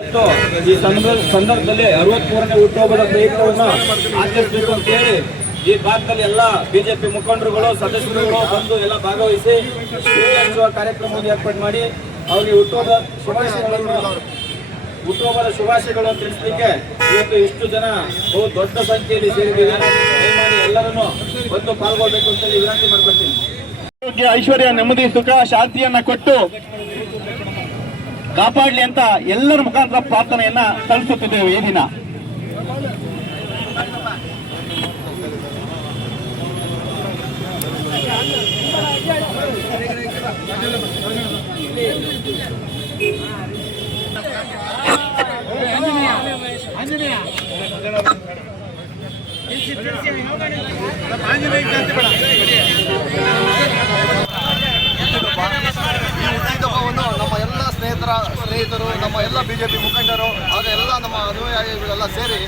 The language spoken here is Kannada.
ಈ ಸಂದರ್ಭದಲ್ಲಿ 63ನೇ ಹುಟ್ಟುಹಬ್ಬದ ಪ್ರಯುಕ್ತವನ್ನು ಆಚರಿಸಬೇಕು ಅಂತ ಹೇಳಿ ಈ ಭಾಗದಲ್ಲಿ ಎಲ್ಲ ಬಿಜೆಪಿ ಮುಖಂಡರುಗಳು ಸದಸ್ಯರುಗಳು ಬಂದು ಎಲ್ಲ ಭಾಗವಹಿಸಿ ಸಿಹಿ ಹಂಚುವ ಕಾರ್ಯಕ್ರಮವನ್ನು ಏರ್ಪಾಡು ಮಾಡಿ ಅವರಿಗೆ ಹುಟ್ಟುಹಬ್ಬದ ಶುಭಾಶಯಗಳನ್ನು ತಿಳಿಸಲಿಕ್ಕೆ ಇವತ್ತು ಇಷ್ಟು ಜನ ಬಹು ದೊಡ್ಡ ಸಂಖ್ಯೆಯಲ್ಲಿ ಸೇರಿದ್ದೀವಿ. ದಯಮಾಡಿ ಎಲ್ಲರನ್ನು ಬಂದು ಪಾಲ್ಗೊಳ್ಬೇಕು ಅಂತ ಹೇಳಿ ವಿನಂತಿ ಮಾಡ್ಕೊಳ್ತೀನಿ. ಆರೋಗ್ಯ, ಐಶ್ವರ್ಯ, ನೆಮ್ಮದಿ, ಸುಖ, ಶಾಂತಿಯನ್ನ ಕೊಟ್ಟು ಕಾಪಾಡಲಿ ಅಂತ ಎಲ್ಲರ ಮುಖಾಂತರ ಪ್ರಾರ್ಥನೆಯನ್ನ ಸಲ್ಲಿಸುತ್ತಿದ್ದೇವೆ. ಈ ದಿನ ನಮ್ಮ ಎಲ್ಲ ಸ್ನೇಹಿತರು, ನಮ್ಮ ಎಲ್ಲ ಬಿಜೆಪಿ ಮುಖಂಡರು ಹಾಗೂ ಎಲ್ಲ ನಮ್ಮ ಅನುಯಾಯಿಗಳೆಲ್ಲ ಸೇರಿ